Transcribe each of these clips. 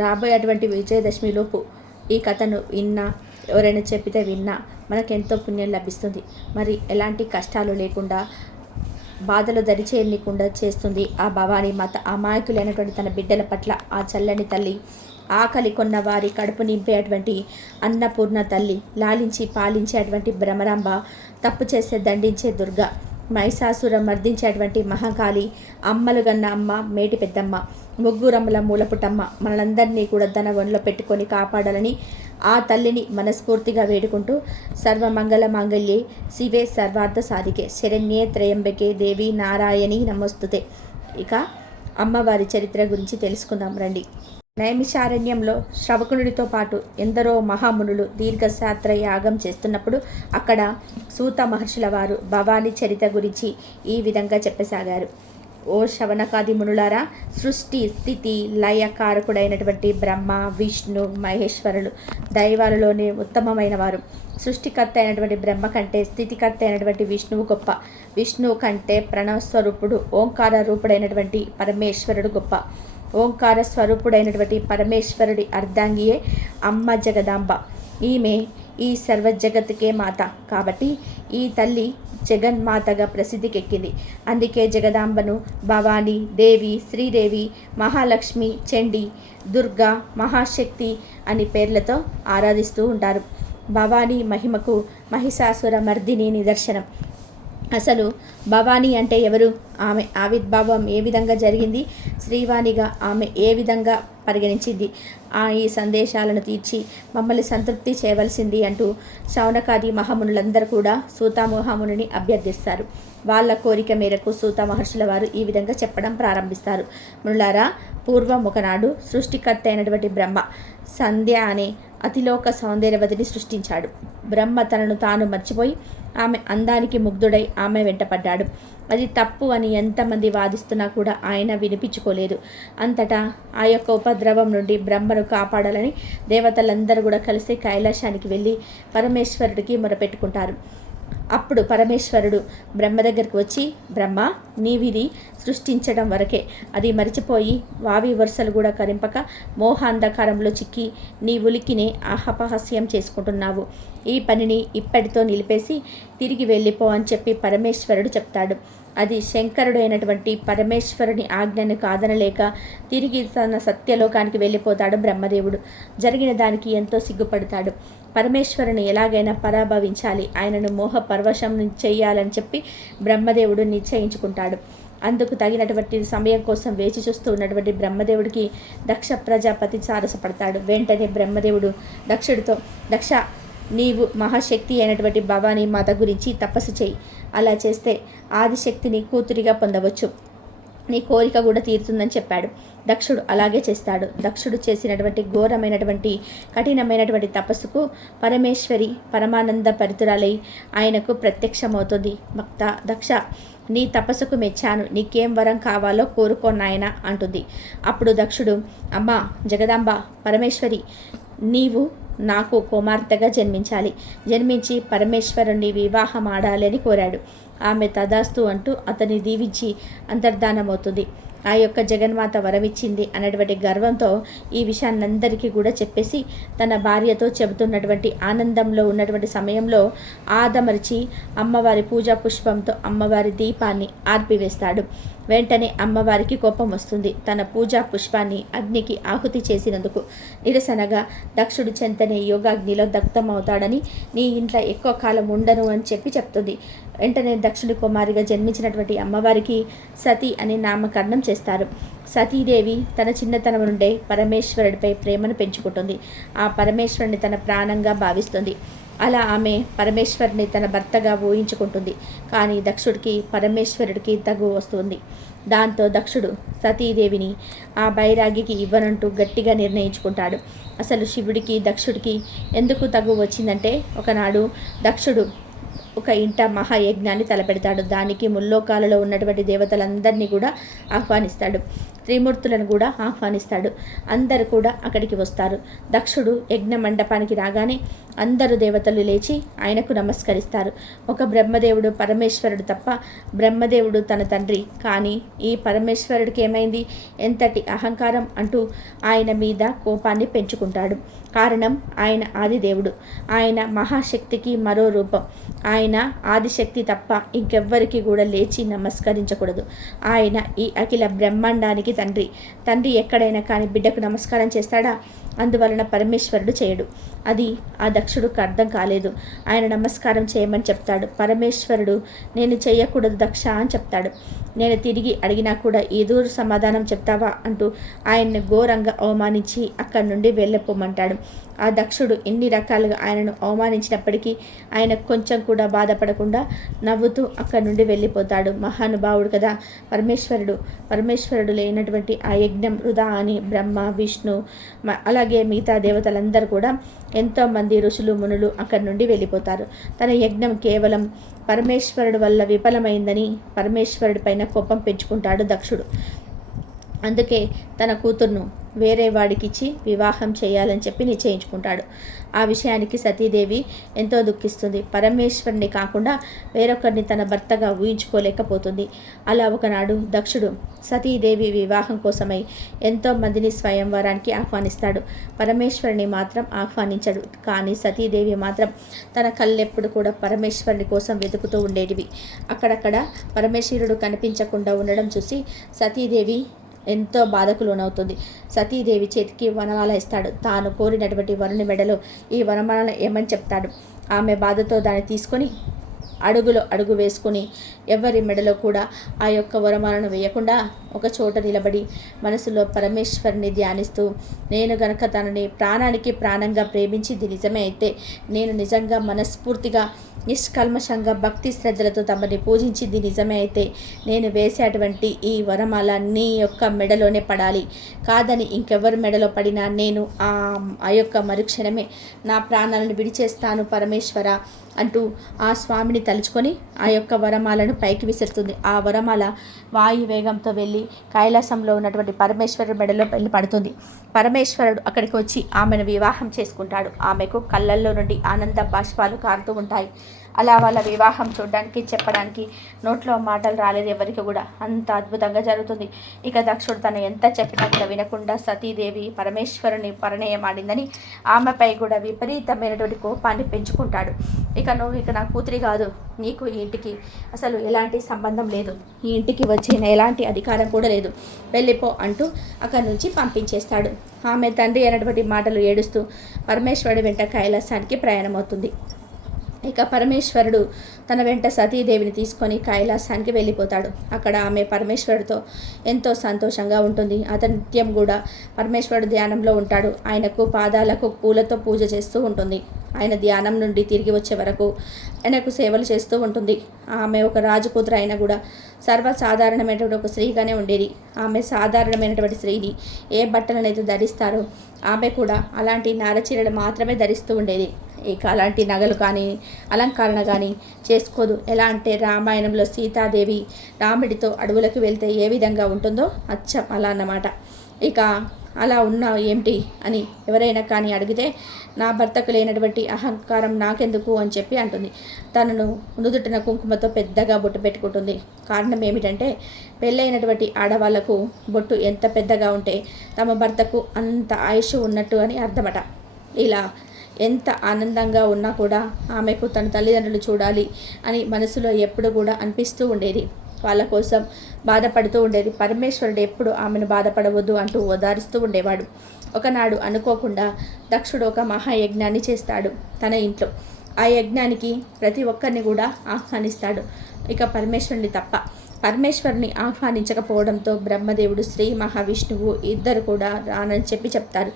రాబోయేటువంటి విజయదశమిలోపు ఈ కథను విన్నా, ఎవరైనా చెప్పితే విన్నా మనకెంతో పుణ్యం లభిస్తుంది. మరి ఎలాంటి కష్టాలు లేకుండా, బాధలు దరిచేయకుండా చేస్తుంది ఆ భవానీ మాత. అమాయకులైనటువంటి తన బిడ్డల పట్ల ఆ చల్లని తల్లి, ఆకలి కొన్న వారి కడుపు నింపేటువంటి అన్నపూర్ణ తల్లి, లాలించి పాలించేటువంటి భ్రమరాంబ, తప్పు చేస్తే దండించే దుర్గ, మహిషాసురం మర్దించేటువంటి మహాకాళి, అమ్మలు గన్న అమ్మ, మేటి పెద్దమ్మ, ముగ్గురమ్మల మూలపుటమ్మ, మనందరినీ కూడా తన ఒంట్లో పెట్టుకొని కాపాడాలని ఆ తల్లిని మనస్ఫూర్తిగా వేడుకుంటూ, సర్వమంగళ మాంగళ్యే శివే సర్వార్థ సాధికే శరణ్యే త్రయంబకే దేవి నారాయణి నమోస్తుతే. ఇక అమ్మవారి చరిత్ర గురించి తెలుసుకుందాం రండి. నైమిషారణ్యంలో శ్రవకునుడితో పాటు ఎందరో మహామునులు దీర్ఘశాస్త్ర యాగం చేస్తున్నప్పుడు అక్కడ సూత మహర్షుల వారు భవానీ చరిత్ర గురించి ఈ విధంగా చెప్పసాగారు. ఓ శవనకాది మునులారా, సృష్టి స్థితి లయకారకుడైనటువంటి బ్రహ్మ, విష్ణు, మహేశ్వరులు దైవాలలోనే ఉత్తమమైన వారు. సృష్టికర్త అయినటువంటి బ్రహ్మ కంటే స్థితికర్త అయినటువంటి విష్ణువు గొప్ప. విష్ణువు కంటే ప్రణవస్వరూపుడు ఓంకార రూపుడైనటువంటి పరమేశ్వరుడు గొప్ప. ఓంకార స్వరూపుడైనటువంటి పరమేశ్వరుడి అర్ధాంగియే అమ్మ జగదాంబ. ఈమె ఈ సర్వ జగత్తుకే మాత కాబట్టి ఈ తల్లి జగన్మాతగా ప్రసిద్ధికెక్కింది. అందుకే జగదాంబను భవానీ, దేవి, శ్రీదేవి, మహాలక్ష్మి, చండి, దుర్గా, మహాశక్తి అని పేర్లతో ఆరాధిస్తూ ఉంటారు. భవానీ మహిమకు మహిషాసుర మర్దిని నిదర్శనం. అసలు భవానీ అంటే ఎవరు? ఆమె ఆవిర్భావం ఏ విధంగా జరిగింది? శ్రీవాణిగా ఆమె ఏ విధంగా పరిగణించింది? ఈ సందేశాలను తీర్చి మమ్మల్ని సంతృప్తి చేయవలసింది అంటూ శౌనకాది మహామునులందరూ కూడా సూత మహామునిని అభ్యర్థిస్తారు. వాళ్ళ కోరిక మేరకు సూత మహర్షుల వారు ఈ విధంగా చెప్పడం ప్రారంభిస్తారు. మునులారా, పూర్వం ఒకనాడు సృష్టికర్త అయినటువంటి బ్రహ్మ సంధ్య అనే అతిలోక సౌందర్యవతిని సృష్టించాడు. బ్రహ్మ తనను తాను మర్చిపోయి ఆమె అందానికి ముగ్ధుడై ఆమె వెంటపడ్డాడు. అది తప్పు అని ఎంతమంది వాదిస్తున్నా కూడా ఆయన వినిపించుకోలేదు. అంతటా ఆ యొక్క ఉపద్రవం నుండి బ్రహ్మను కాపాడాలని దేవతలందరూ కూడా కలిసి కైలాసానికి వెళ్ళి పరమేశ్వరుడికి మొరపెట్టుకుంటారు. అప్పుడు పరమేశ్వరుడు బ్రహ్మ దగ్గరికి వచ్చి, బ్రహ్మ, నీవిది సృష్టించడం వరకే, అది మరిచిపోయి వావి వరుసలు కూడా కరింపక మోహాంధకారంలో చిక్కి నీ ఉలికినే అపహాస్యం చేసుకుంటున్నావు. ఈ పనిని ఇప్పటితో నిలిపేసి తిరిగి వెళ్ళిపో అని చెప్పి పరమేశ్వరుడు చెప్తాడు. అది శంకరుడు అయినటువంటి పరమేశ్వరుని ఆజ్ఞను కాదనలేక తిరిగి తన సత్యలోకానికి వెళ్ళిపోతాడు బ్రహ్మదేవుడు. జరిగిన దానికి ఎంతో సిగ్గుపడతాడు. పరమేశ్వరుని ఎలాగైనా పరాభవించాలి, ఆయనను మోహ పరవశం చెయ్యాలని చెప్పి బ్రహ్మదేవుడు నిశ్చయించుకుంటాడు. అందుకు తగినటువంటి సమయం కోసం వేచి చూస్తూ ఉన్నటువంటి బ్రహ్మదేవుడికి దక్ష ప్రజాపతి సారసపడతాడు. వెంటనే బ్రహ్మదేవుడు దక్షుడితో, దక్ష, నీవు మహాశక్తి అయినటువంటి భవానీ మాత గురించి తపస్సు చేయి. అలా చేస్తే ఆదిశక్తిని కూతురిగా పొందవచ్చు, నీ కోరిక కూడా తీరుతుందని చెప్పాడు. దక్షుడు అలాగే చేస్తాడు. దక్షుడు చేసినటువంటి ఘోరమైనటువంటి కఠినమైనటువంటి తపస్సుకు పరమేశ్వరి పరమానంద పరితురాలై ఆయనకు ప్రత్యక్షమవుతుంది. భక్త దక్ష, నీ తపస్సుకు మెచ్చాను, నీకేం వరం కావాలో కోరుకో నాయన అంటుంది. అప్పుడు దక్షుడు, అమ్మా జగదాంబ పరమేశ్వరి, నీవు నాకు కుమార్తెగా జన్మించి పరమేశ్వరుణ్ణి వివాహం ఆడాలి అని కోరాడు. ఆమె తదాస్తు అంటూ అతన్ని దీవించి అంతర్ధానమవుతుంది. ఆ యొక్క జగన్మాత వరమిచ్చింది అన్నటువంటి గర్వంతో ఈ విషయాన్నందరికీ కూడా చెప్పేసి తన భార్యతో చెబుతున్నటువంటి ఆనందంలో ఉన్నటువంటి సమయంలో ఆదమరిచి అమ్మవారి పూజా పుష్పంతో అమ్మవారి దీపాన్ని ఆర్పివేస్తాడు. వెంటనే అమ్మవారికి కోపం వస్తుంది. తన పూజా పుష్పాన్ని అగ్నికి ఆహుతి చేసినందుకు నిరసనగా దక్షుడి చెంతనే యోగాగ్నిలో దగ్ధమవుతాడని, నీ ఇంట్లో ఎక్కువ కాలం ఉండను అని చెప్తుంది. వెంటనే దక్షుడి కుమారిగా జన్మించినటువంటి అమ్మవారికి సతీ అని నామకరణం చేస్తారు. సతీదేవి తన చిన్నతనం నుండే పరమేశ్వరుడిపై ప్రేమను పెంచుకుంటుంది. ఆ పరమేశ్వరుని తన ప్రాణంగా భావిస్తుంది. అలా ఆమె పరమేశ్వరుని తన భర్తగా ఊహించుకుంటుంది. కానీ దక్షుడికి పరమేశ్వరుడికి తగు వస్తుంది. దాంతో దక్షుడు సతీదేవిని ఆ బైరాగికి ఇవ్వనంటూ గట్టిగా నిర్ణయించుకుంటాడు. అసలు శివుడికి దక్షుడికి ఎందుకు తగు వచ్చిందంటే, ఒకనాడు దక్షుడు ఒక ఇంట మహాయజ్ఞాన్ని తలపెడతాడు. దానికి ముల్లోకాలలో ఉన్నటువంటి దేవతలందరినీ కూడా ఆహ్వానిస్తాడు. త్రిమూర్తులను కూడా ఆహ్వానిస్తాడు. అందరూ కూడా అక్కడికి వస్తారు. దక్షుడు యజ్ఞ మండపానికి రాగానే అందరూ దేవతలు లేచి ఆయనకు నమస్కరిస్తారు. ఒక బ్రహ్మదేవుడు పరమేశ్వరుడు తప్ప బ్రహ్మదేవుడు తన తండ్రి. కానీ ఈ పరమేశ్వరుడికి ఏమైంది, ఎంతటి అహంకారం అంటూ ఆయన మీద కోపాన్ని పెంచుకుంటాడు. కారణం ఆయన ఆదిదేవుడు, ఆయన మహాశక్తికి మరో రూపం. ఆయన ఆదిశక్తి తప్ప ఇంకెవ్వరికి కూడా లేచి నమస్కరించకూడదు. ఆయన ఈ అఖిల బ్రహ్మాండానికి తండ్రి. తండ్రి ఎక్కడైనా కానీ బిడ్డకు నమస్కారం చేస్తాడా? అందువలన పరమేశ్వరుడు చేయడు. అది ఆ దక్షుడికి అర్థం కాలేదు. ఆయన నమస్కారం చేయమని చెప్తాడు. పరమేశ్వరుడు నేను చేయకూడదు దక్ష అని చెప్తాడు. నేను తిరిగి అడిగినా కూడా ఎదురు సమాధానం చెప్తావా అంటూ ఆయన్ని ఘోరంగా అవమానించి అక్కడి నుండి వెళ్ళిపోమంటాడు. ఆ దక్షుడు ఎన్ని రకాలుగా ఆయనను అవమానించినప్పటికీ ఆయన కొంచెం కూడా బాధపడకుండా నవ్వుతూ అక్కడి నుండి వెళ్ళిపోతాడు. మహానుభావుడు కదా పరమేశ్వరుడు లేనటువంటి ఆ యజ్ఞం వృధా అని బ్రహ్మ, విష్ణు, అలాగే మిగతా దేవతలందరూ కూడా ఎంతోమంది ఋషులు, మునులు అక్కడి నుండి వెళ్ళిపోతారు. తన యజ్ఞం కేవలం పరమేశ్వరుడు వల్ల విఫలమైందని పరమేశ్వరుడి పైన కోపం పెంచుకుంటాడు దక్షుడు. అందుకే తన కూతుర్ను వేరే వాడికిచ్చి వివాహం చేయాలని చెప్పి నిశ్చయించుకుంటాడు. ఆ విషయానికి సతీదేవి ఎంతో దుఃఖిస్తుంది. పరమేశ్వరుని కాకుండా వేరొకరిని తన భర్తగా ఊహించుకోలేకపోతుంది. అలా ఒకనాడు దక్షుడు సతీదేవి వివాహం కోసమై ఎంతోమందిని స్వయంవరానికి ఆహ్వానిస్తాడు. పరమేశ్వరుని మాత్రం ఆహ్వానించడు. కానీ సతీదేవి మాత్రం తన కళ్ళెప్పుడు కూడా పరమేశ్వరుని కోసం వెతుకుతూ ఉండేటివి. అక్కడక్కడ పరమేశ్వరుడు కనిపించకుండా ఉండడం చూసి సతీదేవి ఎంతో బాధకు లోనవుతుంది. సతీదేవి చేతికి వనమాల ఇస్తాడు. తాను కోరినటువంటి వరుని మెడలో ఈ వనమాల ఏమని చెప్తాడు. ఆమె బాధతో దాన్ని తీసుకొని అడుగులో అడుగు వేసుకుని ఎవరి మెడలో కూడా ఆ యొక్క వరమాలను వేయకుండా ఒక చోట నిలబడి మనసులో పరమేశ్వరుని ధ్యానిస్తూ, నేను గనక తనని ప్రాణానికి ప్రాణంగా ప్రేమించింది నిజమే అయితే, నేను నిజంగా మనస్ఫూర్తిగా నిష్కల్మషంగా భక్తి శ్రద్ధలతో తమని పూజించింది నిజమే అయితే, నేను వేసేటువంటి ఈ వరమాల నీ యొక్క మెడలోనే పడాలి. కాదని ఇంకెవరి మెడలో పడినా నేను ఆ యొక్క మరుక్షణమే నా ప్రాణాలను విడిచేస్తాను పరమేశ్వర అంటూ ఆ స్వామిని తలుచుకొని ఆ యొక్క వరమాలను పైకి విసురుతుంది. ఆ వరమాల వాయు వేగంతో వెళ్ళి కైలాసంలో ఉన్నటువంటి పరమేశ్వరుడి మెడలో వెళ్ళి పడుతుంది. పరమేశ్వరుడు అక్కడికి వచ్చి ఆమెను వివాహం చేసుకుంటాడు. ఆమెకు కళ్ళల్లో నుండి ఆనంద బాష్పాలు కారుతూ ఉంటాయి. అలా వాళ్ళ వివాహం చూడడానికి, చెప్పడానికి నోట్లో మాటలు రాలేదు ఎవరికి కూడా. అంత అద్భుతంగా జరుగుతుంది. ఇక దక్షుడు తను ఎంత చెప్పినా కూడా వినకుండా సతీదేవి పరమేశ్వరుని పరిణయమాడిందని ఆమెపై కూడా విపరీతమైనటువంటి కోపాన్ని పెంచుకుంటాడు. నువ్వు ఇక నా కూతురి కాదు, నీకు ఈ ఇంటికి అసలు ఎలాంటి సంబంధం లేదు, ఈ ఇంటికి వచ్చిన ఎలాంటి అధికారం కూడా లేదు, వెళ్ళిపో అంటూ అక్కడి నుంచి పంపించేస్తాడు. ఆమె తండ్రి అయినటువంటి మాటలు ఏడుస్తూ పరమేశ్వరుడి వెంట కైలాసానికి ప్రయాణమవుతుంది. ఇక పరమేశ్వరుడు తన వెంట సతీదేవిని తీసుకొని కైలాసానికి వెళ్ళిపోతాడు. అక్కడ ఆమె పరమేశ్వరుడితో ఎంతో సంతోషంగా ఉంటుంది. అతను నిత్యం కూడా పరమేశ్వరుడు ధ్యానంలో ఉంటాడు. ఆయనకు పాదాలకు పూలతో పూజ చేస్తూ ఉంటుంది. ఆయన ధ్యానం నుండి తిరిగి వచ్చే వరకు ఆయనకు సేవలు చేస్తూ ఉంటుంది. ఆమె ఒక రాజకూతురు అయినా కూడా సర్వసాధారణమైనటువంటి ఒక స్త్రీగానే ఉండేది. ఆమె సాధారణమైనటువంటి స్త్రీని ఏ బట్టలనైతే ధరిస్తారో ఆమె కూడా అలాంటి నారచీరలు మాత్రమే ధరిస్తూ ఉండేది. ఇక అలాంటి నగలు కానీ అలంకరణ కానీ చేసుకోదు. ఎలా అంటే రామాయణంలో సీతాదేవి రాముడితో అడవులకు వెళ్తే ఏ విధంగా ఉంటుందో అచ్చం అలా అన్నమాట. ఇక అలా ఉన్నావు ఏమిటి అని ఎవరైనా కానీ అడిగితే నా భర్తకు లేనటువంటి అహంకారం నాకెందుకు అని చెప్పి అంటుంది. తనను నుదుటిన కుంకుమతో పెద్దగా బొట్టు పెట్టుకుంటుంది. కారణం ఏమిటంటే పెళ్ళైనటువంటి ఆడవాళ్లకు బొట్టు ఎంత పెద్దగా ఉంటే తమ భర్తకు అంత ఆయుష్ ఉన్నట్టు అని అర్థమట. ఇలా ఎంత ఆనందంగా ఉన్నా కూడా ఆమెకు తన తల్లిదండ్రులు చూడాలి అని మనసులో ఎప్పుడు కూడా అనిపిస్తూ ఉండేది. వాళ్ళ కోసం బాధపడుతూ ఉండేది. పరమేశ్వరుడు ఎప్పుడు ఆమెను బాధపడవద్దు అంటూ ఓదారుస్తూ ఉండేవాడు. ఒకనాడు అనుకోకుండా దక్షుడు ఒక మహాయజ్ఞాన్ని చేస్తాడు తన ఇంట్లో. ఆ యజ్ఞానికి ప్రతి ఒక్కరిని కూడా ఆహ్వానిస్తాడు, ఇక పరమేశ్వరుని తప్ప. పరమేశ్వరుని ఆహ్వానించకపోవడంతో బ్రహ్మదేవుడు, శ్రీ మహావిష్ణువు ఇద్దరు కూడా రానని చెప్తారు.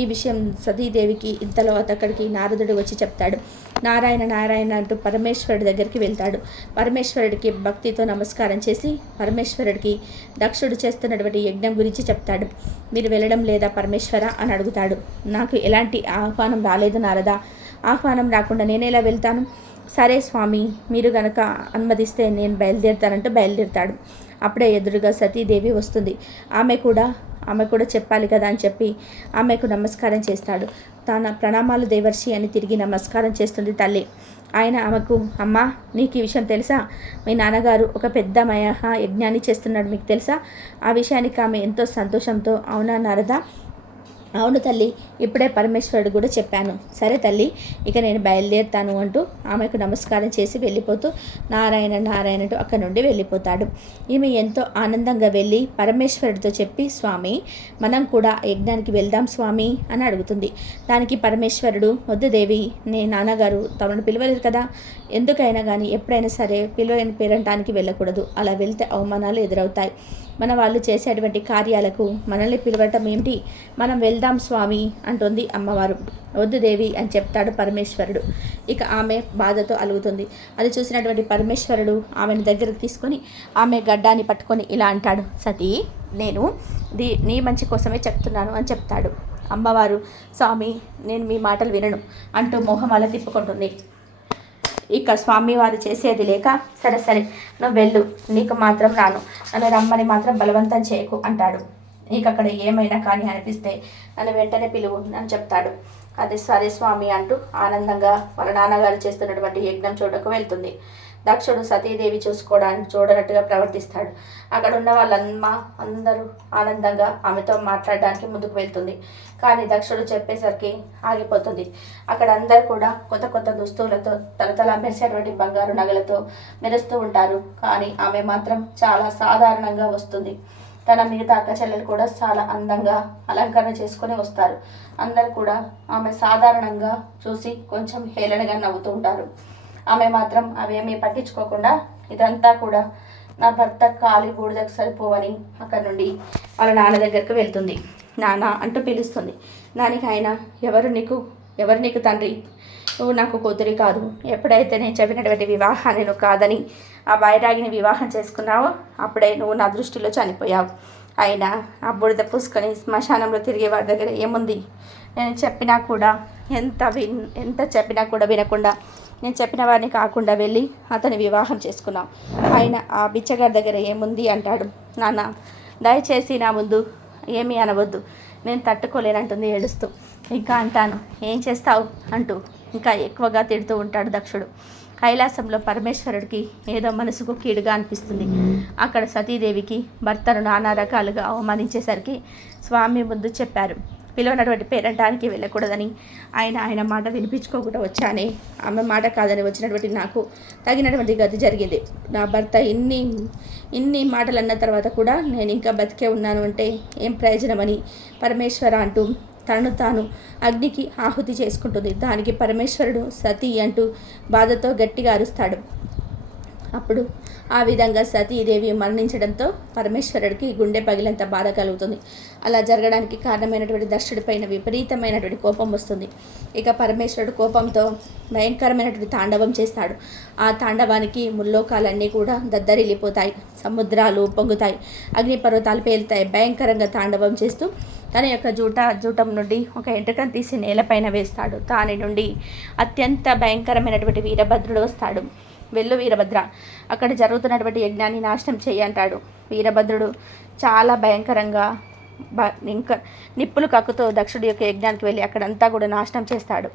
ఈ విషయం సతీదేవికి ఇంతలో అతక్కడికి నారదుడు వచ్చి చెప్తాడు. నారాయణ నారాయణ అంటూ పరమేశ్వరుడి దగ్గరికి వెళ్తాడు. పరమేశ్వరుడికి భక్తితో నమస్కారం చేసి పరమేశ్వరుడికి దక్షుడు చేస్తున్నటువంటి యజ్ఞం గురించి చెప్తాడు. మీరు వెళ్ళడం లేదా పరమేశ్వర అని అడుగుతాడు. నాకు ఎలాంటి ఆహ్వానం రాలేదు నారదా, ఆహ్వానం రాకుండా నేనేలా వెళ్తాను? సరే స్వామి, మీరు గనక అనుమతిస్తే నేను బయలుదేరుతానంటూ బయలుదేరుతాడు. అప్పుడే ఎదురుగా సతీదేవి వస్తుంది. ఆమె కూడా చెప్పాలి కదా అని చెప్పి ఆమెకు నమస్కారం చేస్తాడు. తన ప్రణామాలు దేవర్షి అని తిరిగి నమస్కారం చేస్తుంది తల్లి. ఆయన ఆమెకు, అమ్మా నీకు ఈ విషయం తెలుసా? మీ నాన్నగారు ఒక పెద్ద యజ్ఞాన్ని చేస్తున్నాడు, మీకు తెలుసా? ఆ విషయానికి ఆమె ఎంతో సంతోషంతో, అవునా నారద? అవును తల్లి, ఇప్పుడే పరమేశ్వరుడు కూడా చెప్పాను. సరే తల్లి, ఇక నేను బయలుదేరుతాను అంటూ ఆమెకు నమస్కారం చేసి వెళ్ళిపోతూ నారాయణ నారాయణ అంటూ అక్కడి నుండి వెళ్ళిపోతాడు. ఈమె ఎంతో ఆనందంగా వెళ్ళి పరమేశ్వరుడితో చెప్పి, స్వామి మనం కూడా యజ్ఞానికి వెళ్దాం స్వామి అని అడుగుతుంది. దానికి పరమేశ్వరుడు, వద్దు దేవి, నాన్నగారు తమను పిలవలేదు కదా, ఎందుకైనా కానీ ఎప్పుడైనా సరే పిలవని పేరంటానికి వెళ్ళకూడదు. అలా వెళ్తే అవమానాలు ఎదురవుతాయి. మన వాళ్ళు చేసేటువంటి కార్యాలకు మనల్ని పిలవటం ఏమిటి? మనం వెళ్దాం స్వామి అంటుంది అమ్మవారు. వద్దు దేవి అని చెప్తాడు పరమేశ్వరుడు. ఇక ఆమె బాధతో అలుగుతుంది. అది చూసినటువంటి పరమేశ్వరుడు ఆమెను దగ్గరకు తీసుకొని ఆమె గడ్డాన్ని పట్టుకొని ఇలా అంటాడు, సతీ నేను నీ మంచి కోసమే చెప్తున్నాను అని చెప్తాడు. అమ్మవారు, స్వామి నేను మీ మాటలు వినను అంటూ మొహం అలా తిప్పుకుంటుంది. ఇక స్వామివారు చేసేది లేక, సరే నువ్వు వెళ్ళు, నీకు మాత్రం రాను, నన్ను రమ్మని మాత్రం బలవంతం చేయకు అంటాడు. నీకు అక్కడ ఏమైనా కానీ అనిపిస్తే నన్ను వెంటనే పిలువు అని చెప్తాడు. అది సరే స్వామి అంటూ ఆనందంగా వాళ్ళ నాన్నగారు చేస్తున్నటువంటి యజ్ఞం చూడకు వెళ్తుంది. దక్షుడు సతీదేవి చూడనట్టుగా ప్రవర్తిస్తాడు. అక్కడ ఉన్న అందరూ ఆనందంగా ఆమెతో మాట్లాడడానికి ముందుకు వెళ్తుంది. కానీ దక్షుడు చెప్పేసరికి ఆగిపోతుంది. అక్కడ అందరూ కూడా కొత్త కొత్త దుస్తువులతో తలతల మెరిసేటువంటి బంగారు నగలతో మెరుస్తూ ఉంటారు. కానీ ఆమె మాత్రం చాలా సాధారణంగా వస్తుంది. తన మిగతా అక్క చెల్లెలు కూడా చాలా అందంగా అలంకరణ చేసుకొని వస్తారు. అందరు కూడా ఆమె సాధారణంగా చూసి కొంచెం హేళనగా నవ్వుతూ ఉంటారు. ఆమె మాత్రం అవేమీ పట్టించుకోకుండా ఇదంతా కూడా నా భర్త కాలి బూడిదకు సరిపోవని అక్కడి నుండి వాళ్ళ నాన్న దగ్గరకు వెళ్తుంది. నాన్న అంటూ పిలుస్తుంది. దానికి ఆయన, ఎవరు నీకు తండ్రి? నువ్వు నాకు కూతురి కాదు. ఎప్పుడైతే నేను చెప్పినటువంటి వివాహాన్ని నువ్వు కాదని ఆ వైరాగిని వివాహం చేసుకున్నావో అప్పుడే నువ్వు నా దృష్టిలో చనిపోయావు. అయినా ఆ బూడిద పూసుకొని శ్మశానంలో తిరిగే వాడి దగ్గర ఏముంది? నేను చెప్పినా కూడా ఎంత చెప్పినా కూడా వినకుండా నేను చెప్పిన వారిని కాకుండా వెళ్ళి అతని వివాహం చేసుకున్నాం. ఆయన ఆ బిచ్చగారి దగ్గర ఏముంది అంటాడు. నాన్న దయచేసి నా ముందు ఏమీ అనవద్దు, నేను తట్టుకోలేనంటుంది ఏడుస్తూ. ఇంకా అంటాను, ఏం చేస్తావు అంటూ ఇంకా ఎక్కువగా తిడుతూ ఉంటాడు దక్షుడు. కైలాసంలో పరమేశ్వరుడికి ఏదో మనసుకు కీడుగా అనిపిస్తుంది. అక్కడ సతీదేవికి భర్తను నానా రకాలుగా అవమానించేసరికి స్వామి ముందు చెప్పారు, పిలువనటువంటి పేరంటానికి వెళ్ళకూడదని. ఆయన మాట వినిపించుకోకుండా వచ్చానే, ఆమె మాట కాదని వచ్చినటువంటి నాకు తగినటువంటి గతి జరిగింది. నా భర్త ఇన్ని మాటలు అన్న తర్వాత కూడా నేను ఇంకా బతికే ఉన్నాను అంటే ఏం ప్రయోజనమని పరమేశ్వర అంటూ తనను తాను అగ్నికి ఆహుతి చేసుకుంటుంది. దానికి పరమేశ్వరుడు సతీ అంటూ బాధతో గట్టిగా అరుస్తాడు. అప్పుడు ఆ విధంగా సతీదేవి మరణించడంతో పరమేశ్వరుడికి గుండె పగిలంత బాధ కలుగుతుంది. అలా జరగడానికి కారణమైనటువంటి దక్షుడి పైన విపరీతమైనటువంటి కోపం వస్తుంది. ఇక పరమేశ్వరుడు కోపంతో భయంకరమైనటువంటి తాండవం చేస్తాడు. ఆ తాండవానికి ముల్లోకాలన్నీ కూడా దద్దరిల్లిపోతాయి, సముద్రాలు పొంగుతాయి, అగ్నిపర్వతాలు పేలుతాయి. భయంకరంగా తాండవం చేస్తూ తన యొక్క జూటం నుండి ఒక ఎంట్రుకను తీసి నేలపైన వేస్తాడు. దాని నుండి అత్యంత భయంకరమైనటువంటి వీరభద్రుడు వస్తాడు. వెళ్ళు వీరభద్ర, అక్కడ జరుగుతున్నటువంటి యజ్ఞాన్ని నాశనం చెయ్యి అంటాడు. వీరభద్రుడు చాలా భయంకరంగా ఇంకా నిప్పులు కక్కుతూ దక్షుడి యొక్క యజ్ఞానికి వెళ్ళి అక్కడంతా కూడా నాశనం చేస్తాడు.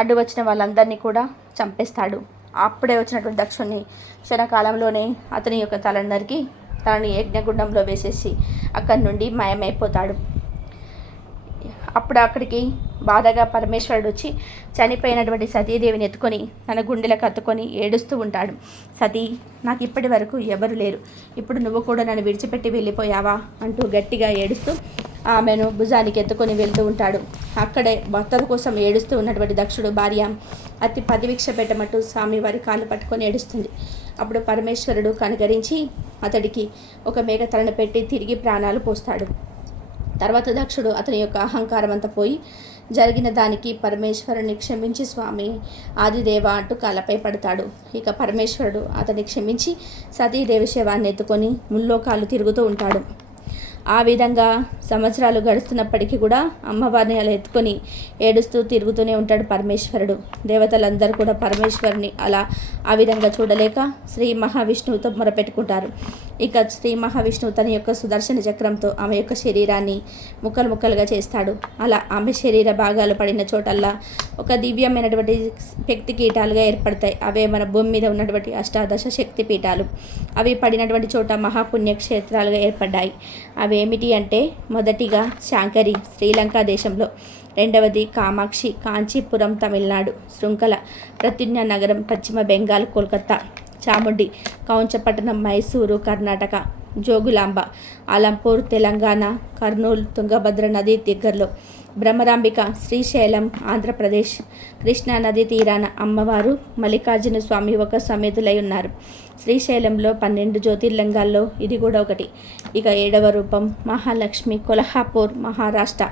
అడ్డు వచ్చిన వాళ్ళందరినీ కూడా చంపేస్తాడు. అప్పుడే వచ్చినటువంటి దక్షుడిని క్షణకాలంలోనే అతని యొక్క తలని తనని యజ్ఞగుండంలో వేసేసి అక్కడి నుండి మాయమైపోతాడు. అప్పుడు అక్కడికి బాధగా పరమేశ్వరుడు వచ్చి చనిపోయినటువంటి సతీదేవిని ఎత్తుకొని తన గుండెలకు అత్తుకొని ఏడుస్తూ ఉంటాడు. సతీ, నాకు ఇప్పటి వరకు ఎవరు లేరు, ఇప్పుడు నువ్వు కూడా నన్ను విడిచిపెట్టి వెళ్ళిపోయావా అంటూ గట్టిగా ఏడుస్తూ ఆమెను భుజానికి ఎత్తుకొని వెళ్తూ ఉంటాడు. అక్కడే భర్తల కోసం ఏడుస్తూ ఉన్నటువంటి దక్షుడు భార్య అతి పదివిక్ష పెట్టమట్టు స్వామివారి కాళ్ళు పట్టుకొని ఏడుస్తుంది. అప్పుడు పరమేశ్వరుడు కనుగరించి అతడికి ఒక మేక తలను పెట్టి తిరిగి ప్రాణాలు పోస్తాడు. తర్వాత దక్షుడు అతని యొక్క అహంకారం అంతా పోయి జరిగిన దానికి పరమేశ్వరుని క్షమించి, స్వామి ఆదిదేవ అంటూ కాళ్ళపై పడతాడు. ఇక పరమేశ్వరుడు అతన్ని క్షమించి సతీదేవి శవాన్ని ఎత్తుకొని ముల్లోకాలు తిరుగుతూ ఉంటాడు. ఆ విధంగా సంవత్సరాలు గడుస్తున్నప్పటికీ కూడా అమ్మవారిని అలా ఎత్తుకొని ఏడుస్తూ తిరుగుతూనే ఉంటాడు పరమేశ్వరుడు. దేవతలందరూ కూడా పరమేశ్వరుని అలా ఆ విధంగా చూడలేక శ్రీ మహావిష్ణువుతో మొరపెట్టుకుంటారు. ఇక శ్రీ మహావిష్ణువు తన యొక్క సుదర్శన చక్రంతో ఆమె యొక్క శరీరాన్ని ముక్కలు ముక్కలుగా చేస్తాడు. అలా ఆమె శరీర భాగాలు పడిన చోటల్లా ఒక దివ్యమైనటువంటి శక్తి కీటాలుగా ఏర్పడతాయి. అవే మన భూమి మీద ఉన్నటువంటి అష్టాదశ శక్తి పీఠాలు. అవి పడినటువంటి చోట మహాపుణ్యక్షేత్రాలుగా ఏర్పడ్డాయి. అవి ఏమిటి అంటే, మొదటిగా శాంకరి శ్రీలంక దేశంలో, రెండవది కామాక్షి కాంచీపురం తమిళనాడు, శృంఖల ప్రత్యుజ్ఞ నగరం పశ్చిమ బెంగాల్ కోల్కతా, చాముండి కౌంచపట్టణం మైసూరు కర్ణాటక, జోగులాంబ అలంపూర్ తెలంగాణ, కర్నూలు తుంగభద్ర నది దగ్గరలో, భ్రమరాంబిక శ్రీశైలం ఆంధ్రప్రదేశ్, కృష్ణా నది తీరాన అమ్మవారు మల్లికార్జున స్వామి ఒక సమేతులై ఉన్నారు. శ్రీశైలంలో 12 జ్యోతిర్లింగాల్లో ఇది కూడా ఒకటి. ఇక 7వ రూపం మహాలక్ష్మి కొల్హాపూర్ మహారాష్ట్ర.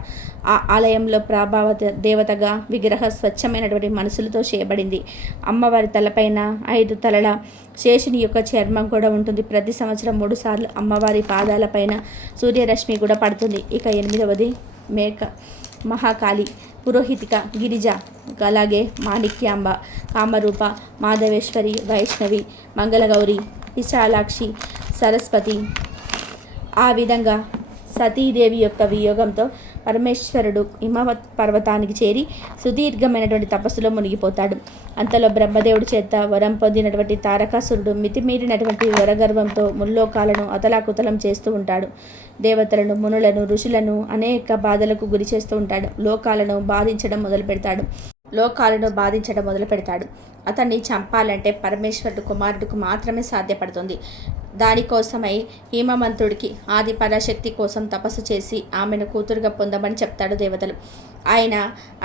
ఆ ఆలయంలో ప్రభావ దేవతగా విగ్రహ స్వచ్ఛమైనటువంటి మనసులతో చేయబడింది. అమ్మవారి తలపైన 5 తలల శేషుని యొక్క చర్మం కూడా ఉంటుంది. ప్రతి సంవత్సరం 3 సార్లు అమ్మవారి పాదాలపైన సూర్యరశ్మి కూడా పడుతుంది. ఇక 8వది మేక మహాకాళి పురోహితిక గిరిజ, అలాగే మాణిక్యాంబ, కామరూప, మాధవేశ్వరి, వైష్ణవి, మంగళగౌరి, విశాలాక్షి, సరస్వతి. ఆ విధంగా సతీదేవి యొక్క వియోగంతో పరమేశ్వరుడు హిమవత్ పర్వతానికి చేరి సుదీర్ఘమైనటువంటి తపస్సులో మునిగిపోతాడు. అంతలో బ్రహ్మదేవుడి చేత వరం పొందినటువంటి తారకాసురుడు మితిమీరినటువంటి వరగర్వంతో ముల్లోకాలను అతలాకుతలం చేస్తూ ఉంటాడు. దేవతలను, మునులను, ఋషులను అనేక బాధలకు గురి చేస్తూ ఉంటాడు. లోకాలను బాధించడం మొదలు పెడతాడు. అతన్ని చంపాలంటే పరమేశ్వరుడు కుమారుడికి మాత్రమే సాధ్యపడుతుంది. దానికోసమై హేమమంతుడికి ఆది పరాశక్తి కోసం తపస్సు చేసి ఆమెను కూతురుగా పొందమని చెప్తాడు దేవతలు.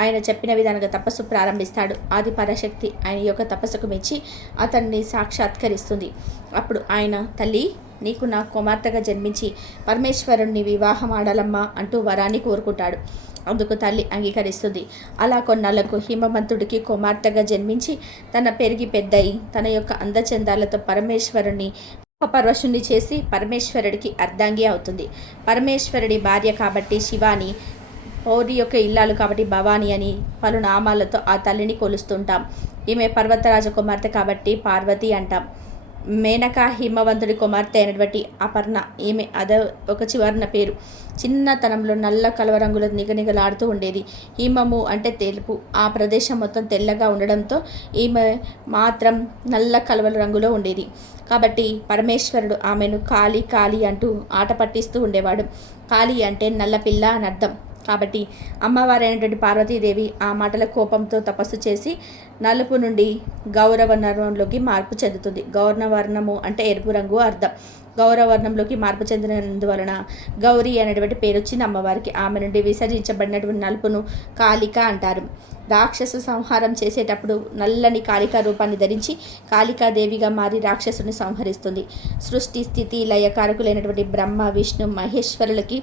ఆయన చెప్పిన విధానంగా తపస్సు ప్రారంభిస్తాడు. ఆది పరాశక్తి ఆయన యొక్క తపస్సుకు మెచ్చి అతన్ని సాక్షాత్కరిస్తుంది. అప్పుడు ఆయన, తల్లి, నీకు నా కుమార్తెగా జన్మించి పరమేశ్వరుణ్ణి వివాహం ఆడాలమ్మా అంటూ వరాన్ని కోరుకుంటాడు. అందుకు తల్లి అంగీకరిస్తుంది. అలా కొన్నాళ్లకు హిమవంతుడికి కుమార్తెగా జన్మించి తన పెరిగి పెద్దయి తన యొక్క అందచందాలతో పరమేశ్వరుణ్ణి పరవశుణ్ణి చేసి పరమేశ్వరుడికి అర్ధాంగి అవుతుంది. పరమేశ్వరుడి భార్య కాబట్టి శివాని, పౌరి యొక్క ఇల్లాలు కాబట్టి భవాని అని పలు నామాలతో ఆ తల్లిని కొలుస్తుంటాం. ఈమె పర్వతరాజ కుమార్తె కాబట్టి పార్వతి అంటాం. మేనక హిమవంతుడి కుమార్తె అయినటువంటి అపర్ణ, ఈమె ఒక చివరన పేరు. చిన్నతనంలో నల్ల కలవరంగులు నిగనిగలాడుతూ ఉండేది. హిమము అంటే తెలుపు. ఆ ప్రదేశం మొత్తం తెల్లగా ఉండడంతో ఈమె మాత్రం నల్ల కలవల రంగులో ఉండేది. కాబట్టి పరమేశ్వరుడు ఆమెను కాళీ కాళీ అంటూ ఆట పట్టిస్తూ ఉండేవాడు. కాళీ అంటే నల్లపిల్ల అని అర్థం. కాబట్టి అమ్మవారైనటువంటి పార్వతీదేవి ఆ మాటల కోపంతో తపస్సు చేసి నలుపు నుండి గౌరవర్ణంలోకి మార్పు చెందుతుంది. గౌరవర్ణము అంటే ఎరుపు రంగు అర్థం. గౌరవర్ణంలోకి మార్పు చెందినందువలన గౌరీ అనేటువంటి పేరు వచ్చింది అమ్మవారికి. ఆమె నుండి విసర్జించబడినటువంటి నలుపును కాళిక అంటారు. రాక్షసు సంహారం చేసేటప్పుడు నల్లని కాళికా రూపాన్ని ధరించి కాళికాదేవిగా మారి రాక్షసుని సంహరిస్తుంది. సృష్టి స్థితి లయకారకులైనటువంటి బ్రహ్మ, విష్ణు, మహేశ్వరులకి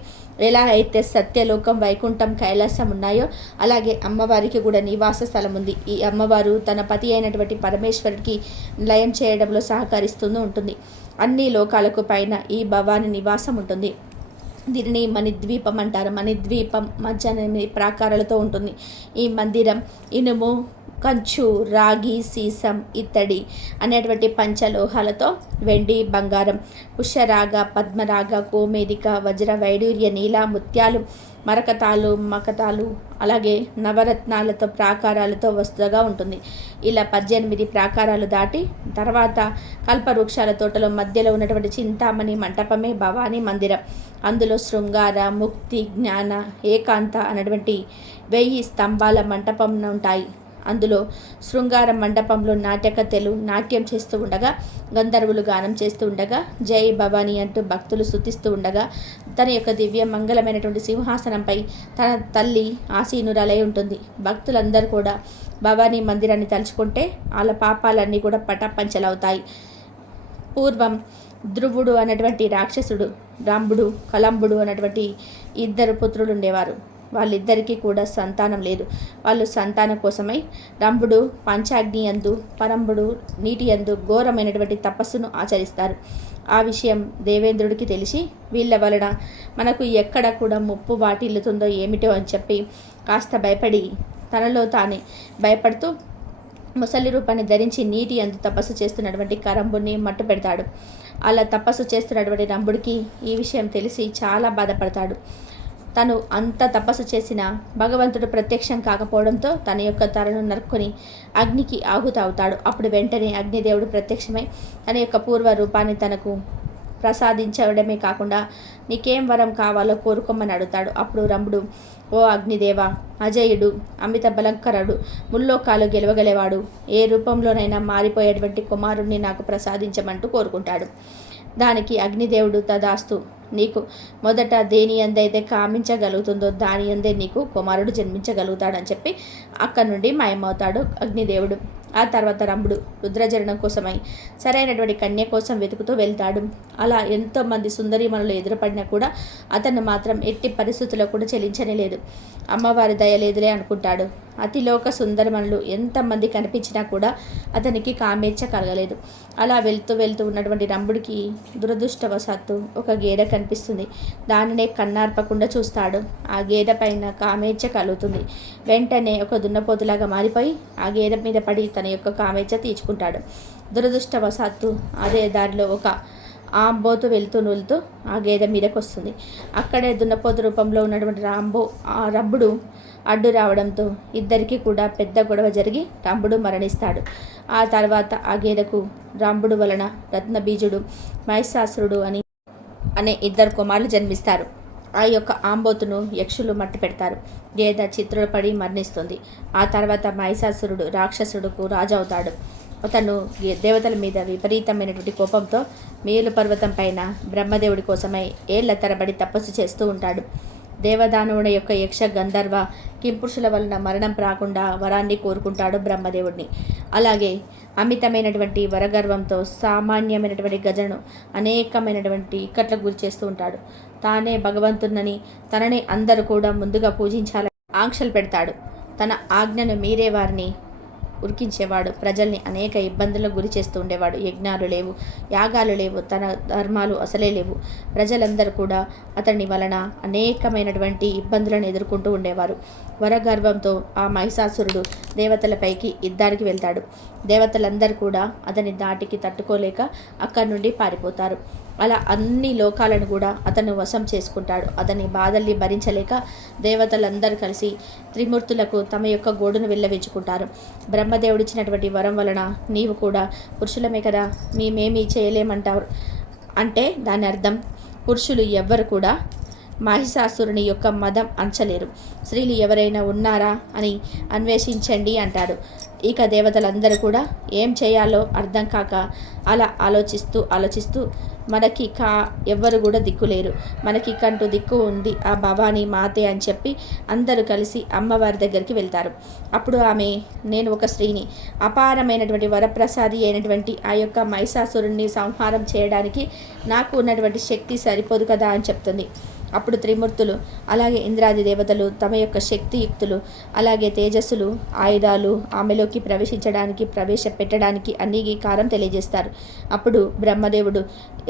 ఎలా అయితే సత్యలోకం, వైకుంఠం, కైలాసం ఉన్నాయో అలాగే అమ్మవారికి కూడా నివాస స్థలం ఉంది. ఈ అమ్మవారు తన పతి అయినటువంటి పరమేశ్వరుడికి లయం చేయడంలో సహకరిస్తూ ఉంటుంది. అన్ని లోకాలకు పైన ఈ భవాని నివాసం ఉంటుంది. దీనిని మణిద్వీపం అంటారు. మణిద్వీపం మధ్య 8 ప్రాకారాలతో ఉంటుంది. ఈ మందిరం ఇనుము, కంచు, రాగి, సీసం, ఇత్తడి అనేటువంటి పంచలోహాలతో వెండి, బంగారం, పుష్యరాగ, పద్మరాగ, గోమేదిక, వజ్ర, వైడూర్య, నీల, ముత్యాలు, మరకతాలు, మకతాలు, అలాగే నవరత్నాలతో ప్రాకారాలతో వస్తుగా ఉంటుంది. ఇలా 18 ప్రాకారాలు దాటి తర్వాత కల్పవృక్షాల తోటలో మధ్యలో ఉన్నటువంటి చింతామణి మంటపమే భవానీ మందిరం. అందులో శృంగార, ముక్తి, జ్ఞాన, ఏకాంత అనేటువంటి 1000 స్తంభాల మంటపం ఉంటాయి. అందులో శృంగార మండపంలో నాట్యకథలు నాట్యం చేస్తూ ఉండగా, గంధర్వులు గానం చేస్తూ ఉండగా, జై భవానీ అంటూ భక్తులు స్తుతిస్తూ ఉండగా, తన యొక్క దివ్య మంగళమైనటువంటి సింహాసనంపై తన తల్లి ఆసీనురాలై ఉంటుంది. భక్తులందరూ కూడా భవానీ మందిరాన్ని తలుచుకుంటే వాళ్ళ పాపాలన్నీ కూడా పటాపంచలవుతాయి. పూర్వం ధ్రువుడు అనేటువంటి రాక్షసుడు, రాంబుడు, కలంబుడు అనేటువంటి 2 పుత్రులు ఉండేవారు. వాళ్ళిద్దరికీ కూడా సంతానం లేదు. వాళ్ళు సంతానం కోసమై రంభుడు పంచాగ్ని యందు, పరంబుడు నీటి యందు ఘోరమైనటువంటి తపస్సును ఆచరిస్తారు. ఆ విషయం దేవేంద్రుడికి తెలిసి వీళ్ళ వలన మనకు ఎక్కడ కూడా ముప్పు వాటిల్లుతుందో ఏమిటో అని చెప్పి కాస్త భయపడి తనలో తానే భయపడుతూ ముసలి రూపాన్ని ధరించి నీటి అందు తపస్సు చేస్తున్నటువంటి కరంబుని మట్టు పెడతాడు. అలా తపస్సు చేస్తున్నటువంటి రంభుడికి ఈ విషయం తెలిసి చాలా బాధపడతాడు. తను అంత తపస్సు చేసిన భగవంతుడు ప్రత్యక్షం కాకపోవడంతో తన యొక్క తలను నరుక్కొని అగ్నికి ఆహుతవుతాడు. అప్పుడు వెంటనే అగ్నిదేవుడు ప్రత్యక్షమై తన యొక్క పూర్వ రూపాన్ని తనకు ప్రసాదించడమే కాకుండా నీకేం వరం కావాలో కోరుకోమని అడుగుతాడు. అప్పుడు రంభుడు, ఓ అగ్నిదేవ, అజయుడు, అమిత బలంకరుడు, ముల్లోకాలు గెలవగలేవాడు, ఏ రూపంలోనైనా మారిపోయేటువంటి కుమారుణ్ణి నాకు ప్రసాదించమంటూ కోరుకుంటాడు. దానికి అగ్నిదేవుడు, తదాస్తు, నీకు మొదట దేని అందైతే కామించగలుగుతుందో దాని అందే నీకు కుమారుడు జన్మించగలుగుతాడని చెప్పి అక్కడి నుండి మాయమవుతాడు అగ్నిదేవుడు. ఆ తర్వాత రంభుడు రుద్రజరణం కోసమై సరైనటువంటి కన్య కోసం వెతుకుతూ వెళ్తాడు. అలా ఎంతోమంది సుందరీమణులు ఎదురుపడినా కూడా అతను మాత్రం ఎట్టి పరిస్థితుల్లో కూడా చెలించనే లేదు. అమ్మవారి దయ లేదులే అనుకుంటాడు. అతిలోక సుందరమణులు ఎంతమంది కనిపించినా కూడా అతనికి కామేచ్ఛ కలగలేదు. అలా వెళ్తూ ఉన్నటువంటి రంభుడికి దురదృష్టవశాత్తు ఒక గేదె కనిపిస్తుంది. దానినే కన్నార్పకుండా చూస్తాడు. ఆ గేదె పైన కామేచ్ఛ కలుగుతుంది. వెంటనే ఒక దున్నపోతులాగా మారిపోయి ఆ గేదె మీద పడి తన యొక్క కామేచ్ఛ తీర్చుకుంటాడు. దురదృష్టవశాత్తు అదే దారిలో ఒక ఆంబోతు వెళ్తూ ఆ గేదె మీదకి వస్తుంది. అక్కడే దున్నపోతు రూపంలో ఉన్నటువంటి రంభుడు అడ్డు రావడంతో ఇద్దరికి కూడా పెద్ద గొడవ జరిగి రంభుడు మరణిస్తాడు. ఆ తర్వాత ఆ గేదెకు రంభుడు వలన రత్నబీజుడు, మహిషాసురుడు అనే ఇద్దరు కుమారులు జన్మిస్తారు. ఆ యొక్క ఆంబోతును యక్షులు మట్టి పెడతారు. గేదె చిత్రులపడి మరణిస్తుంది. ఆ తర్వాత మహిషాసురుడు రాక్షసుడుకు రాజు అవుతాడు. అతను దేవతల మీద విపరీతమైనటువంటి కోపంతో మేలు పర్వతం పైన బ్రహ్మదేవుడి కోసమై ఏళ్ల తరబడి తపస్సు చేస్తూ ఉంటాడు. దేవదానవుడి యొక్క యక్ష గంధర్వ కింపురుషుల వలన మరణం రాకుండా వరాన్ని కోరుకుంటాడు బ్రహ్మదేవుడిని. అలాగే అమితమైనటువంటి వరగర్వంతో సామాన్యమైనటువంటి గజను అనేకమైనటువంటి ఇక్కట్లకు గురి చేస్తూ ఉంటాడు. తానే భగవంతునని, తనని అందరూ కూడా ముందుగా పూజించాలని ఆంక్షలు పెడతాడు. తన ఆజ్ఞను మీరే వారిని ఉరికించేవాడు. ప్రజల్ని అనేక ఇబ్బందులకు గురి చేస్తూ ఉండేవాడు. యజ్ఞాలు లేవు, యాగాలు లేవు, తన ధర్మాలు అసలే లేవు. ప్రజలందరూ కూడా అతని వలన అనేకమైనటువంటి ఇబ్బందులను ఎదుర్కొంటూ ఉండేవారు. వరగర్వంతో ఆ మహిషాసురుడు దేవతలపైకి యుద్ధానికి వెళ్తాడు. దేవతలందరూ కూడా అతని దాటికి తట్టుకోలేక అక్కడి నుండి పారిపోతారు. అలా అన్ని లోకాలను కూడా అతను వశం చేసుకుంటాడు. అతని బాధల్ని భరించలేక దేవతలందరూ కలిసి త్రిమూర్తులకు తమ యొక్క గోడును వెళ్ళవించుకుంటారు. బ్రహ్మదేవుడిచ్చినటువంటి వరం వలన నీవు కూడా పురుషులమే కదా, మేమేమీ చేయలేమంటారు అంటే దాని అర్థం పురుషులు ఎవ్వరు కూడా మహిషాసురుని యొక్క మదం అంచలేరు. స్త్రీలు ఎవరైనా ఉన్నారా అని అన్వేషించండి అంటాడు. ఇక దేవతలందరూ కూడా ఏం చేయాలో అర్థం కాక అలా ఆలోచిస్తూ మనకి ఎవ్వరు కూడా దిక్కులేరు, మనకి కంటూ దిక్కు ఉంది ఆ భవానీ మాతే అని చెప్పి అందరూ కలిసి అమ్మవారి దగ్గరికి వెళ్తారు. అప్పుడు ఆమె, నేను ఒక స్త్రీని, అపారమైనటువంటి వరప్రసాది అయినటువంటి ఆ యొక్క మహిషాసురుణ్ణి సంహారం చేయడానికి నాకు ఉన్నటువంటి శక్తి సరిపోదు కదా అని చెప్తుంది. అప్పుడు త్రిమూర్తులు అలాగే ఇంద్రాది దేవతలు తమ యొక్క శక్తియుక్తులు అలాగే తేజస్సులు ఆయుధాలు ఆమెలోకి ప్రవేశపెట్టడానికి అంగీకారం తెలియజేస్తారు. అప్పుడు బ్రహ్మదేవుడు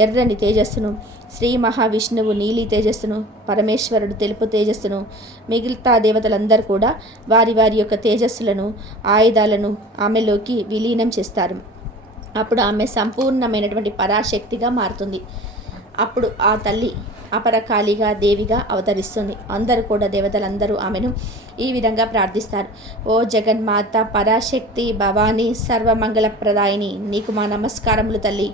ఎర్రని తేజస్సును, శ్రీ మహావిష్ణువు నీలి తేజస్సును, పరమేశ్వరుడు తెలుపు తేజస్సును, మిగతా దేవతలందరూ కూడా వారి వారి యొక్క తేజస్సులను ఆయుధాలను ఆమెలోకి విలీనం చేస్తారు. అప్పుడు ఆమె సంపూర్ణమైనటువంటి పరాశక్తిగా మారుతుంది. అప్పుడు ఆ తల్లి అపరకాళిగా దేవిగా అవతరిస్తుంది. అందరూ కూడా దేవతలందరూ ఆమెను ఈ విధంగా ప్రార్థిస్తారు. ఓ జగన్మాత పరాశక్తి భవానీ సర్వమంగళప్రదాయిని, నీకు మా నమస్కారములు తల్లి.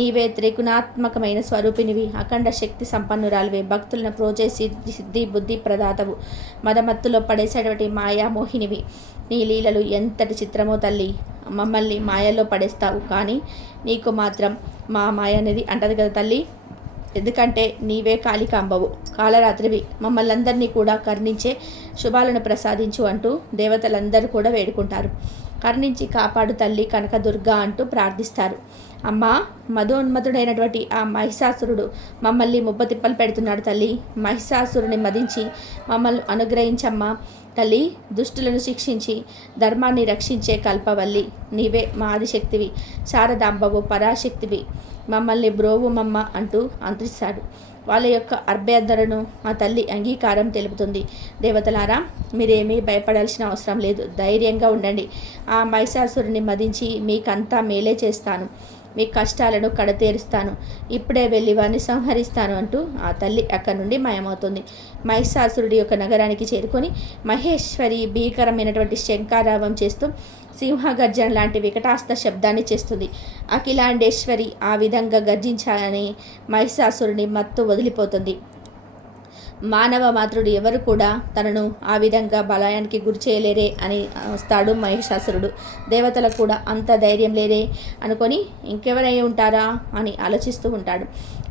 నీవే త్రిగుణాత్మకమైన స్వరూపినివి, అఖండ శక్తి సంపన్నురాలివే, భక్తులను ప్రోచే సిద్ధి బుద్ధి ప్రదాతవు, మదమత్తులో పడేసేటువంటి మాయామోహినివి. నీ లీలలు ఎంతటి చిత్రమో తల్లి. మమ్మల్ని మాయలో పడేస్తావు, కానీ నీకు మాత్రం మా మాయ అనేది అంటది కదా తల్లి. ఎందుకంటే నీవే కాళికాంబవు, కాళరాత్రివి, మమ్మల్ని అందరినీ కూడా కరుణించే శుభాలను ప్రసాదించు అంటూ దేవతలందరూ కూడా వేడుకుంటారు. కరుణించి కాపాడు తల్లి కనకదుర్గ అంటూ ప్రార్థిస్తారు. అమ్మ, మధోన్మతుడైనటువంటి ఆ మహిషాసురుడు మమ్మల్ని ముప్పతిప్పలు పెడుతున్నాడు తల్లి. మహిషాసురుని మదించి మమ్మల్ని అనుగ్రహించమ్మా తల్లి. దుష్టులను శిక్షించి ధర్మాన్ని రక్షించే కల్పవల్లి నీవే మా ఆదిశక్తివి, శారదాంబవు పరాశక్తివి, మమ్మల్ని బ్రోవుమమ్మ అంటూ అంత్రిస్తాడు. వాళ్ళ యొక్క అభ్యర్థనను ఆ తల్లి అంగీకారం తెలుపుతుంది. దేవతలారా, మీరేమీ భయపడాల్సిన అవసరం లేదు, ధైర్యంగా ఉండండి. ఆ మహిషాసురుని మదించి మీకంతా మేలే చేస్తాను, మీ కష్టాలను కడతేరుస్తాను, ఇప్పుడే వెళ్ళి వారిని సంహరిస్తాను అంటూ ఆ తల్లి అక్కడి నుండి మాయమవుతుంది. మహిషాసురుడి యొక్క నగరానికి చేరుకొని మహేశ్వరి భీకరమైనటువంటి శంఖారావం చేస్తూ సింహగర్జన లాంటి వికటాస్త శబ్దాన్ని చేస్తుంది. అఖిలాండేశ్వరి ఆ విధంగా గర్జించాలని మహిషాసురుని మత్తు వదిలిపోతుంది. మానవ మాతృడు ఎవరు కూడా తనను ఆ విధంగా బలాయానికి గురి చేయలేరే అని వస్తాడు మహిషాసురుడు. దేవతలకు కూడా అంత ధైర్యం లేరే అనుకొని ఇంకెవరై ఉంటారా అని ఆలోచిస్తూ ఉంటాడు.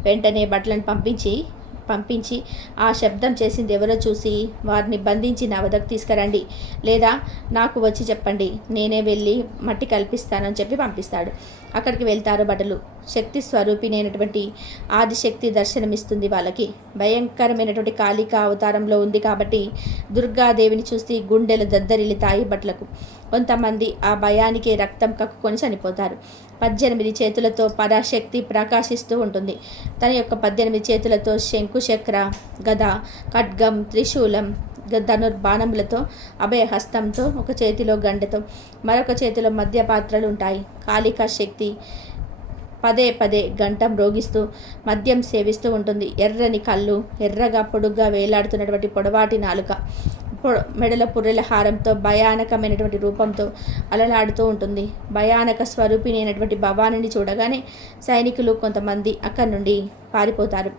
వెంటనే భటులను పంపించి ఆ శబ్దం చేసింది ఎవరో చూసి వారిని బంధించి నా వద్దకు తీసుకురండి, లేదా నాకు వచ్చి చెప్పండి, నేనే వెళ్ళి మట్టి కల్పిస్తానని చెప్పి పంపిస్తాడు. అక్కడికి వెళ్తారు భటులు. శక్తి స్వరూపిణైనటువంటి ఆదిశక్తి దర్శనమిస్తుంది వాళ్ళకి. భయంకరమైనటువంటి కాళికా అవతారంలో ఉంది కాబట్టి దుర్గాదేవిని చూసి గుండెలు దద్దరిల్లుతాయి భటులకు. కొంతమంది ఆ భయానికి రక్తం కక్కుకొని చనిపోతారు. 18 చేతులతో పరాశక్తి ప్రకాశిస్తూ ఉంటుంది. తన యొక్క 18 చేతులతో శంకుచక్ర, గద, ఖడ్గం, త్రిశూలం, ధనుర్బాణములతో, అభయహస్తంతో, ఒక చేతిలో గండతో, మరొక చేతిలో మధ్య పాత్రలు ఉంటాయి. కాళికా శక్తి పదే పదే గంటం రోగిస్తూ మద్యం సేవిస్తూ ఉంటుంది. ఎర్రని కళ్ళు, ఎర్రగా పొడుగ్గా వేలాడుతున్నటువంటి పొడవాటి నాలుక, మెడల పుర్రెల హారంతో భయానకమైనటువంటి రూపంతో అలలాడుతూ ఉంటుంది. భయానక స్వరూపిణి అయినటువంటి భవానిని చూడగానే సైనికులు కొంతమంది అక్కడి నుండి పారిపోతారు.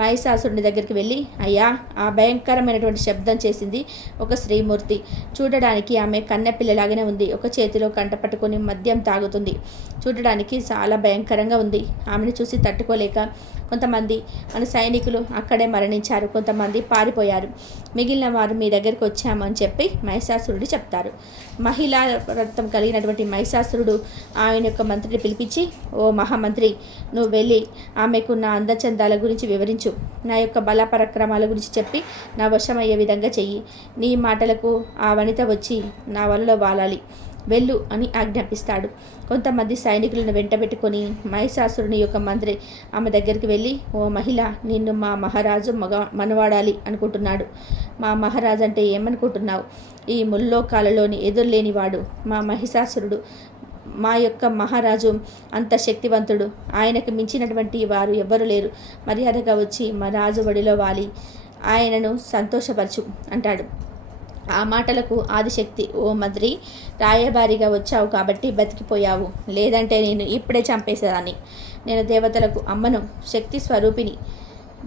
మహిషాసురుని దగ్గరికి వెళ్ళి, అయ్యా, ఆ భయంకరమైనటువంటి శబ్దం చేసింది ఒక స్త్రీమూర్తి. చూడడానికి ఆమె కన్నెపిల్లలాగానే ఉంది. ఒక చేతిలో కంట పట్టుకొని మద్యం తాగుతుంది. చూడడానికి చాలా భయంకరంగా ఉంది. ఆమెను చూసి తట్టుకోలేక కొంతమంది మన సైనికులు అక్కడే మరణించారు, కొంతమంది పారిపోయారు. మిగిలిన వారు మీ దగ్గరికి వచ్చామని చెప్పి మహిషాసురుడు చెప్తారు. మహిళా రక్తం కలిగినటువంటి మహిషాసురుడు ఆయన యొక్క మంత్రిని పిలిపించి, ఓ మహామంత్రి, నువ్వు వెళ్ళి ఆమెకున్న అందచందాల గురించి వివరించు, నా యొక్క బల పరాక్రమాల గురించి చెప్పి నా వశమయ్యే విధంగా చెయ్యి. నీ మాటలకు ఆ వనిత వచ్చి నా వలలో వాలాలి, వెళ్ళు అని ఆజ్ఞాపిస్తాడు. కొంతమంది సైనికులను వెంటబెట్టుకొని మహిషాసురుని యొక్క మంత్రి ఆమె దగ్గరికి వెళ్ళి, ఓ మహిళ, నిన్ను మా మహారాజు మనవాడాలి అనుకుంటున్నాడు. మా మహారాజు అంటే ఏమనుకుంటున్నావు? ఈ ముల్లోకాలలోని ఎదురులేనివాడు మా మహిషాసురుడు. మా యొక్క మహారాజు అంత శక్తివంతుడు, ఆయనకు మించినటువంటి వారు ఎవ్వరు లేరు. మర్యాదగా వచ్చి మా రాజు బడిలో వాలి ఆయనను సంతోషపరచు అంటాడు. ఆ మాటలకు ఆదిశక్తి, ఓ మంత్రి, రాయబారిగా వచ్చావు కాబట్టి బతికిపోయావు, లేదంటే నేను ఇప్పుడే చంపేసేదాన్ని. నేను దేవతలకు అమ్మను, శక్తి స్వరూపిణి.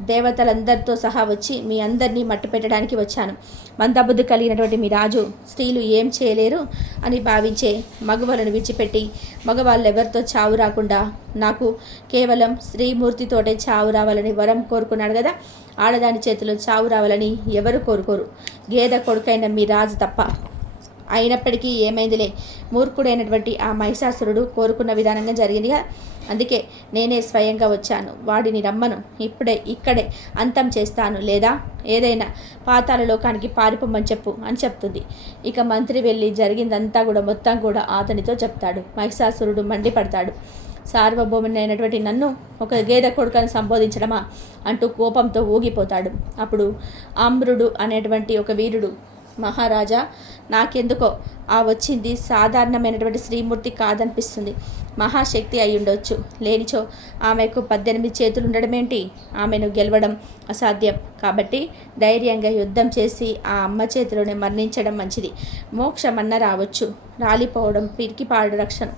దేవతలందరితో సహా వచ్చి మీ అందరినీ మట్టు పెట్టడానికి వచ్చాను. మందబుద్ధి కలిగినటువంటి మీ రాజు స్త్రీలు ఏం చేయలేరు అని భావించే మగవాళ్ళను విడిచిపెట్టి మగవాళ్ళెవరితో చావు రాకుండా నాకు కేవలం స్త్రీమూర్తితోటే చావు రావాలని వరం కోరుకున్నాడు కదా. ఆడదాని చేతిలో చావు రావాలని ఎవరు కోరుకోరు, గేదె కొడుకైన మీ రాజు తప్ప. అయినప్పటికీ ఏమైందిలే, మూర్ఖుడైనటువంటి ఆ మహిషాసురుడు కోరుకున్న విధానంగా జరిగిందిగా, అందుకే నేనే స్వయంగా వచ్చాను. వాడిని రమ్మను, ఇక్కడే అంతం చేస్తాను, లేదా ఏదైనా పాతాళ లోకానికి పారిపోమని చెప్పు అని చెప్తుంది. ఇక మంత్రి వెళ్ళి జరిగిందంతా కూడా మొత్తం కూడా అతనితో చెప్తాడు. మహిషాసురుడు మండిపడతాడు. సార్వభౌమునైనటువంటి నన్ను ఒక గేదె కొడుకని సంబోధించడమా అంటూ కోపంతో ఊగిపోతాడు. అప్పుడు ఆమ్రుడు అనేటువంటి ఒక వీరుడు, మహారాజా, నాకెందుకో ఆ వచ్చింది సాధారణమైనటువంటి శ్రీమూర్తి కాదనిపిస్తుంది. మహాశక్తి అయి ఉండొచ్చు, లేనిచో ఆమెకు 18 చేతులు ఉండడమేంటి? ఆమెను గెలవడం అసాధ్యం. కాబట్టి ధైర్యంగా యుద్ధం చేసి ఆ అమ్మ చేతిలోనే మరణించడం మంచిది. మోక్షమన్న రావచ్చు, రాలిపోవడం పిరికిపాడు రక్షణ.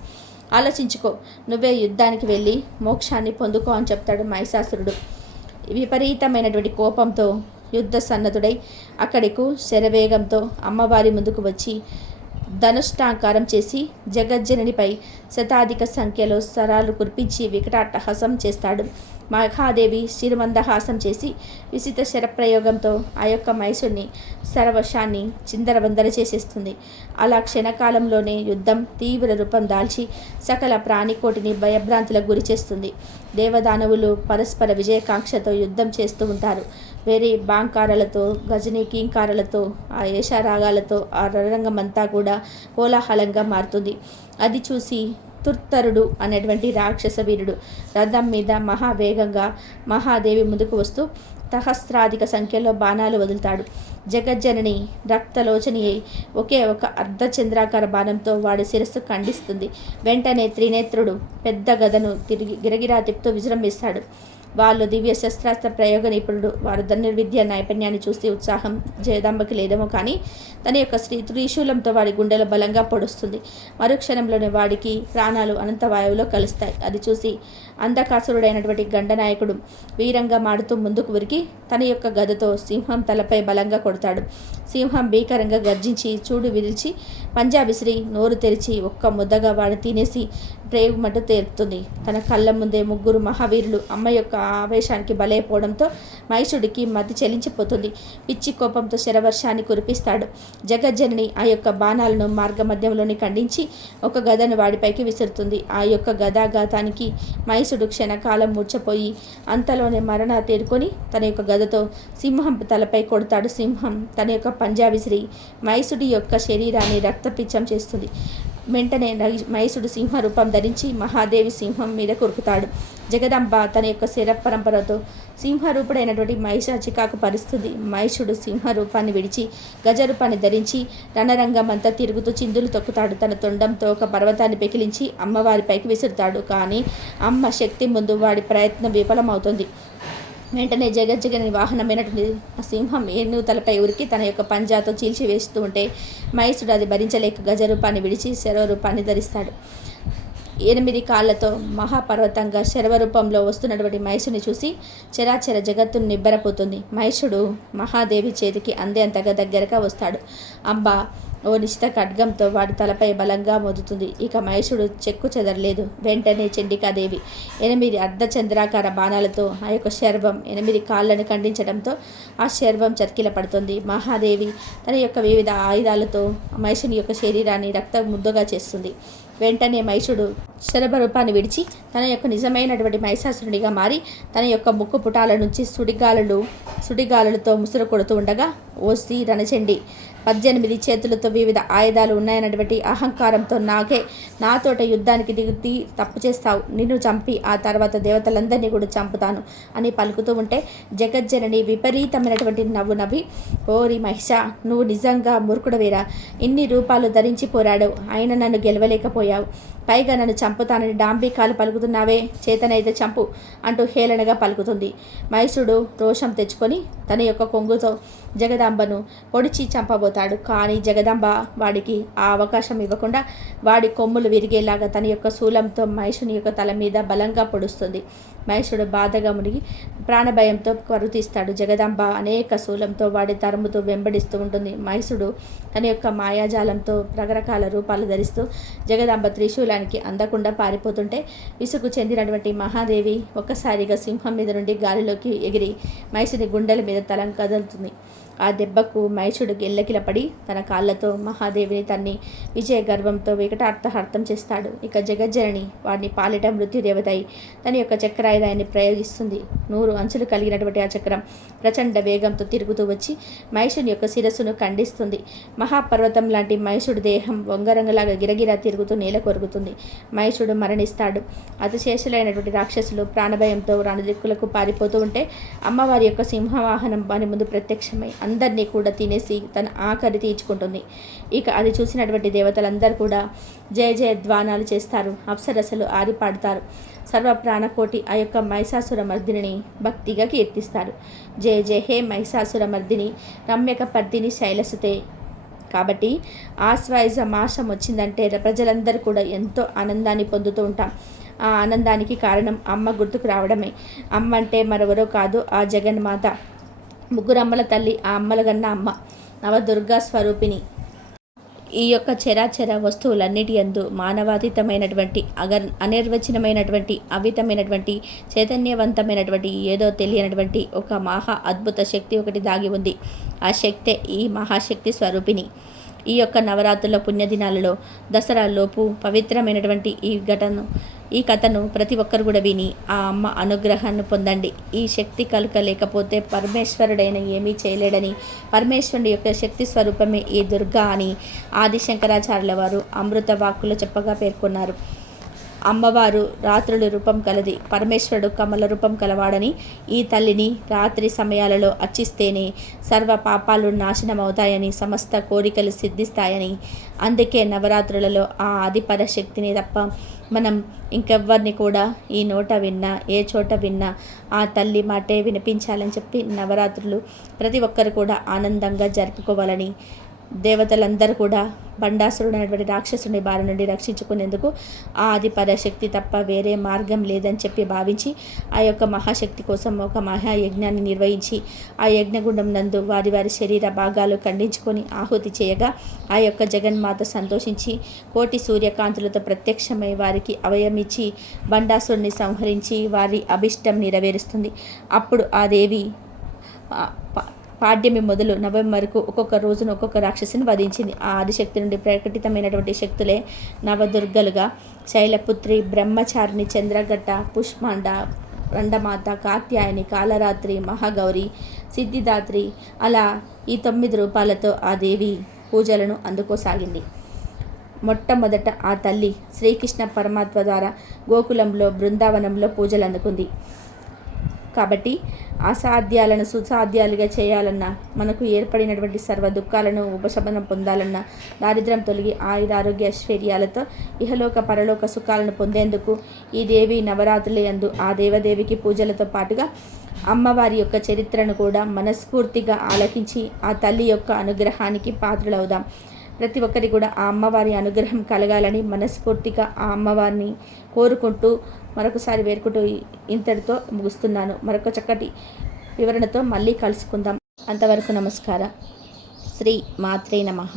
ఆలోచించుకో, నువ్వే యుద్ధానికి వెళ్ళి మోక్షాన్ని పొందుకో అని చెప్తాడు మహిషాసురుడు. విపరీతమైనటువంటి కోపంతో యుద్ధ సన్నద్ధుడై అక్కడికు శరవేగంతో అమ్మవారి ముందుకు వచ్చి ధనుష్టాంకారం చేసి జగజ్జననిపై శతాధిక సంఖ్యలో సరాలు కురిపించి వికటాట్టహాసం చేస్తాడు. మహాదేవి శిరుమందహాసం చేసి విసిత శరప్రయోగంతో ఆ యొక్క మహిషుడిని సర్వశాన్ని చిందరవందర చేసేస్తుంది. అలా క్షణకాలంలోనే యుద్ధం తీవ్ర రూపం దాల్చి సకల ప్రాణికోటిని భయభ్రాంతులకు గురి చేస్తుంది. దేవదానవులు పరస్పర విజయకాంక్షతో యుద్ధం చేస్తూ ఉంటారు. వేరే బాంకారాలతో గజనీ కీంకారాలతో ఆ ఏషారాగాలతో ఆ రణరంగమంతా కూడా కోలాహలంగా మారుతుంది. అది చూసి తుర్తరుడు అనేటువంటి రాక్షస వీరుడు రథం మీద మహావేగంగా మహాదేవి ముందుకు వస్తూ సహస్రాధిక సంఖ్యలో బాణాలు వదులుతాడు. జగజ్జనని రక్తలోచని అయి ఒకే ఒక అర్ధచంద్రాకార బాణంతో వాడి శిరస్సు ఖండిస్తుంది. వెంటనే త్రినేత్రుడు పెద్ద గదను తిరిగి గిరగిరా తిప్పుతూ విజృంభిస్తాడు. వాళ్ళు దివ్య శస్త్రాస్త్ర ప్రయోగ నిపుణుడు. వారు ధనుర్విద్య నైపుణ్యాన్ని చూసి ఉత్సాహం జయదాంబకి లేదేమో కానీ తన యొక్క త్రిశూలంతో వాడి గుండెలో బలంగా పొడుస్తుంది. మరుక్షణంలోనే వాడికి ప్రాణాలు అనంతవాయువులో కలుస్తాయి. అది చూసి అంధకాసురుడైనటువంటి గండనాయకుడు వీరంగా మాడుతూ ముందుకు ఉరికి తన యొక్క గదతో సింహం తలపై బలంగా కొడతాడు. సింహం భీకరంగా గర్జించి చూడు విరిచి పంజా విసిరి నోరు తెరిచి ఒక్క ముద్దగా వాడు తినేసి ప్రేగుమట్టు తేరుతుంది. తన కళ్ళ ముందే ముగ్గురు మహావీరులు అమ్మ యొక్క ఆవేశానికి బలైపోవడంతో మహిషుడికి మతి చెలించిపోతుంది. పిచ్చి కోపంతో శరవర్షాన్ని కురిపిస్తాడు. జగజ్జనని ఆ యొక్క బాణాలను మార్గమధ్యంలోని ఖండించి ఒక గదను వాడిపైకి విసురుతుంది. ఆ యొక్క గదాఘాతానికి మహిషుడు క్షణకాలం మూర్చపోయి అంతలోనే మరణ తేరుకొని తన యొక్క గదతో సింహం తలపై కొడతాడు. సింహం తన యొక్క పంజా విసిరి మహిషుడి యొక్క శరీరాన్ని రక్తపిచ్చం చేస్తుంది. వెంటనే మహిషుడు సింహ రూపం ధరించి మహాదేవి సింహం మీద కొరుకుతాడు. జగదంబ తన యొక్క శర పరంపరతో సింహరూపుడైనటువంటి మహిష చికాకు పరుస్తుంది. మహిషుడు సింహరూపాన్ని విడిచి గజరూపాన్ని ధరించి రణరంగమంతా తిరుగుతూ చిందులు తొక్కుతాడు. తన తొండంతో ఒక పర్వతాన్ని పెకిలించి అమ్మవారిపైకి విసురుతాడు. కానీ అమ్మ శక్తి ముందు వాడి ప్రయత్నం విఫలమవుతుంది. వెంటనే జగజ్జగని వాహనమైనటువంటి ఆ సింహం ఏనుగు తలపై ఉరికి తన యొక్క పంజాతో చీల్చి వేస్తూ ఉంటే మహిషుడు అది భరించలేక గజరూపాన్ని విడిచి శరవరూపాన్ని ధరిస్తాడు. 8 కాళ్లతో మహాపర్వతంగా శరవరూపంలో వస్తున్నటువంటి మహిషుని చూసి చరాచర జగత్తును నిబ్బరపోతుంది. మహిషుడు మహాదేవి చేతికి అందేంతగా దగ్గరగా వస్తాడు. అంబ ఓ నిశ్చిత ఖడ్గంతో వాడి తలపై బలంగా మోదుతుంది. ఇక మహిషుడు చెక్కు చెదరలేదు. వెంటనే చండికాదేవి 8 అర్ధచంద్రాకార బాణాలతో ఆ యొక్క శర్వం 8 కాళ్ళను ఖండించడంతో ఆ శర్వం చతికిల పడుతుంది. మహాదేవి తన యొక్క వివిధ ఆయుధాలతో మహిషుని యొక్క శరీరాన్ని రక్త ముద్దగా చేస్తుంది. వెంటనే మహిషుడు శరభరూపాన్ని విడిచి తన యొక్క నిజమైనటువంటి మహిషాసురునిగా మారి తన యొక్క ముక్కు పుటాల నుంచి సుడిగాలులతో ముసురు కొడుతూ ఉండగా ఓసి రణచండి 18 చేతులతో వివిధ ఆయుధాలు ఉన్నాయన్నటువంటి అహంకారంతో నాతోట యుద్ధానికి దిగి తప్పు చేస్తావు, నిన్ను చంపి ఆ తర్వాత దేవతలందరినీ కూడా చంపుతాను అని పలుకుతూ ఉంటే జగజ్జనని విపరీతమైనటువంటి నవ్వు నవ్వి, ఓరి మహిష, నువ్వు నిజంగా మూర్ఖుడవేరా, ఇన్ని రూపాలు ధరించి పోరాడావు, అయినా నన్ను గెలవలేకపోయావు, పైగా నన్ను చంపుతానని డాంబికాలు పలుకుతున్నావే, చేతనైతే చంపు అంటూ హేళనగా పలుకుతుంది. మహిషుడు రోషం తెచ్చుకొని తన యొక్క కొంగుతో జగదాంబను పొడిచి చంపబోతాడు. కానీ జగదాంబ వాడికి ఆ అవకాశం ఇవ్వకుండా వాడి కొమ్ములు విరిగేలాగా తన యొక్క శూలంతో మహిషుని యొక్క తల మీద బలంగా పొడుస్తుంది. మహిషుడు బాధగా మునిగి ప్రాణభయంతో కరుతీస్తాడు. జగదాంబ అనేక శూలంతో వాడి తరుముతూ వెంబడిస్తూ ఉంటుంది. మహిషుడు తన యొక్క మాయాజాలంతో రకరకాల రూపాలు ధరిస్తూ జగదాంబ త్రిశూలానికి అందకుండా పారిపోతుంటే విసుగు చెందినటువంటి మహాదేవి ఒక్కసారిగా సింహం మీద నుండి గాలిలోకి ఎగిరి మహిషుని గుండెల మీద తలం కదులుతుంది. ఆ దెబ్బకు మహిషుడు గెల్లకిలపడి తన కాళ్ళతో మహాదేవిని తన్ని విజయ గర్వంతో వికటార్థహర్థం చేస్తాడు. ఇక జగజ్జనని వాడిని పాలిట మృత్యుదేవతయి తన యొక్క చక్రాయుధాన్ని ప్రయోగిస్తుంది. 100 అంచులు కలిగినటువంటి ఆ చక్రం ప్రచండ వేగంతో తిరుగుతూ వచ్చి మహిషుని యొక్క శిరస్సును ఖండిస్తుంది. మహాపర్వతం లాంటి మహిషుడి దేహం వంగరంగలాగా గిరగిరా తిరుగుతూ నేల కొరుగుతుంది. మహిషుడు మరణిస్తాడు. అతిశేషులైనటువంటి రాక్షసులు ప్రాణభయంతో రణదిక్కులకు పారిపోతూ ఉంటే అమ్మవారి యొక్క సింహవాహనం వారి ముందు ప్రత్యక్షమై అందరినీ కూడా తినేసి తన ఆఖరి తీర్చుకుంటుంది. ఇక అది చూసినటువంటి దేవతలందరూ కూడా జయ జయ ధ్వానాలు చేస్తారు. అప్సరసలు ఆరిపాడుతారు. సర్వ ప్రాణకోటి ఆ యొక్క మహిషాసుర మర్దిని భక్తిగా కీర్తిస్తారు. జయ జయ హే మహిషాసుర మర్దిని రమ్యక పర్దిని శైలసుతే. కాబట్టి ఆశ్వాయుజ మాసం వచ్చిందంటే ప్రజలందరూ కూడా ఎంతో ఆనందాన్ని పొందుతూ ఉంటాం. ఆ ఆనందానికి కారణం అమ్మ గుర్తుకు రావడమే. అమ్మ అంటే మరెవరో కాదు, ఆ జగన్మాత, ముగ్గురమ్మల తల్లి, ఆ అమ్మల గన్న అమ్మ, నవదుర్గా స్వరూపిణి. ఈ యొక్క చరాచర వస్తువులన్నిటి యందు మానవాతీతమైనటువంటి అనిర్వచనమైనటువంటి అవితమైనటువంటి చైతన్యవంతమైనటువంటి ఏదో తెలియనటువంటి ఒక మహా అద్భుత శక్తి ఒకటి దాగి ఉంది. ఆ శక్తే ఈ మహాశక్తి స్వరూపిణి. ఈ యొక్క నవరాత్రుల పుణ్యదినాలలో దసరా లోపు పవిత్రమైనటువంటి ఈ కథను ప్రతి ఒక్కరు కూడా విని ఆ అమ్మ అనుగ్రహాన్ని పొందండి. ఈ శక్తి కలుక లేకపోతే పరమేశ్వరుడైన ఏమీ చేయలేడని, పరమేశ్వరుడి యొక్క శక్తి స్వరూపమే ఈ దుర్గా అని ఆదిశంకరాచార్యుల వారు అమృత వాక్కులో చెప్పగా పేర్కొన్నారు. అమ్మవారు రాత్రుల రూపం కలది, పరమేశ్వరుడు కమల రూపం కలవాడని, ఈ తల్లిని రాత్రి సమయాలలో అర్చిస్తేనే సర్వ పాపాలు నాశనమవుతాయని, సమస్త కోరికలు సిద్ధిస్తాయని, అందుకే నవరాత్రులలో ఆ ఆదిపరశక్తిని తప్ప మనం ఇంకెవ్వరిని కూడా ఈ నోట విన్నా ఏ చోట విన్నా ఆ తల్లి మాటే వినిపించాలని చెప్పి నవరాత్రులు ప్రతి ఒక్కరు కూడా ఆనందంగా జరుపుకోవాలని, దేవతలందరూ కూడా బండాసురుడు అనేటువంటి రాక్షసుని బారి నుండి రక్షించుకునేందుకు ఆ ఆది పరశక్తి తప్ప వేరే మార్గం లేదని చెప్పి భావించి ఆ యొక్క మహాశక్తి కోసం ఒక మహాయజ్ఞాన్ని నిర్వహించి ఆ యజ్ఞగుండం నందు వారి వారి శరీర భాగాలు ఖండించుకొని ఆహుతి చేయగా ఆ యొక్క జగన్మాత సంతోషించి కోటి సూర్యకాంతులతో ప్రత్యక్షమై వారికి అభయమిచ్చి బండాసురుని సంహరించి వారి అభిష్టం నెరవేరుస్తుంది. అప్పుడు ఆ దేవి పాడ్యమి మొదలు నవంబర్ వరకు ఒక్కొక్క రోజున ఒక్కొక్క రాక్షసిని వధించింది. ఆ ఆదిశక్తి నుండి ప్రకటితమైనటువంటి శక్తులే నవదుర్గలుగా శైలపుత్రి, బ్రహ్మచారిణి, చంద్రఘట్ట, పుష్మాండ, రండమాత, కాత్యాయని, కాలరాత్రి, మహాగౌరి, సిద్ధిదాత్రి, అలా ఈ 9 రూపాలతో ఆ దేవి పూజలను అందుకోసాగింది. మొట్టమొదట ఆ తల్లి శ్రీకృష్ణ పరమాత్మ ద్వారా గోకులంలో బృందావనంలో పూజలు అందుకుంది. కాబట్టి అసాధ్యాలను సుసాధ్యాలుగా చేయాలన్నా, మనకు ఏర్పడినటువంటి సర్వ దుఃఖాలను ఉపశమనం పొందాలన్నా, దారిద్ర్యం తొలగి ఆయురారోగ్య ఐశ్వర్యాలతో ఇహలోక పరలోక సుఖాలను పొందేందుకు ఈ దేవి నవరాత్రుల యందు ఆ దేవదేవికి పూజలతో పాటుగా అమ్మవారి యొక్క చరిత్రను కూడా మనస్ఫూర్తిగా ఆలకించి ఆ తల్లి యొక్క అనుగ్రహానికి పాత్రలవుదాం. ప్రతి ఒక్కరి కూడా ఆ అమ్మవారి అనుగ్రహం కలగాలని మనస్ఫూర్తిగా ఆ అమ్మవారిని కోరుకుంటూ మరొకసారి వేడుకుంటూ ఇంతటితో ముగిస్తున్నాను. మరొక చక్కటి వివరణతో మళ్ళీ కలుసుకుందాం. అంతవరకు నమస్కారం. శ్రీ మాత్రే నమః.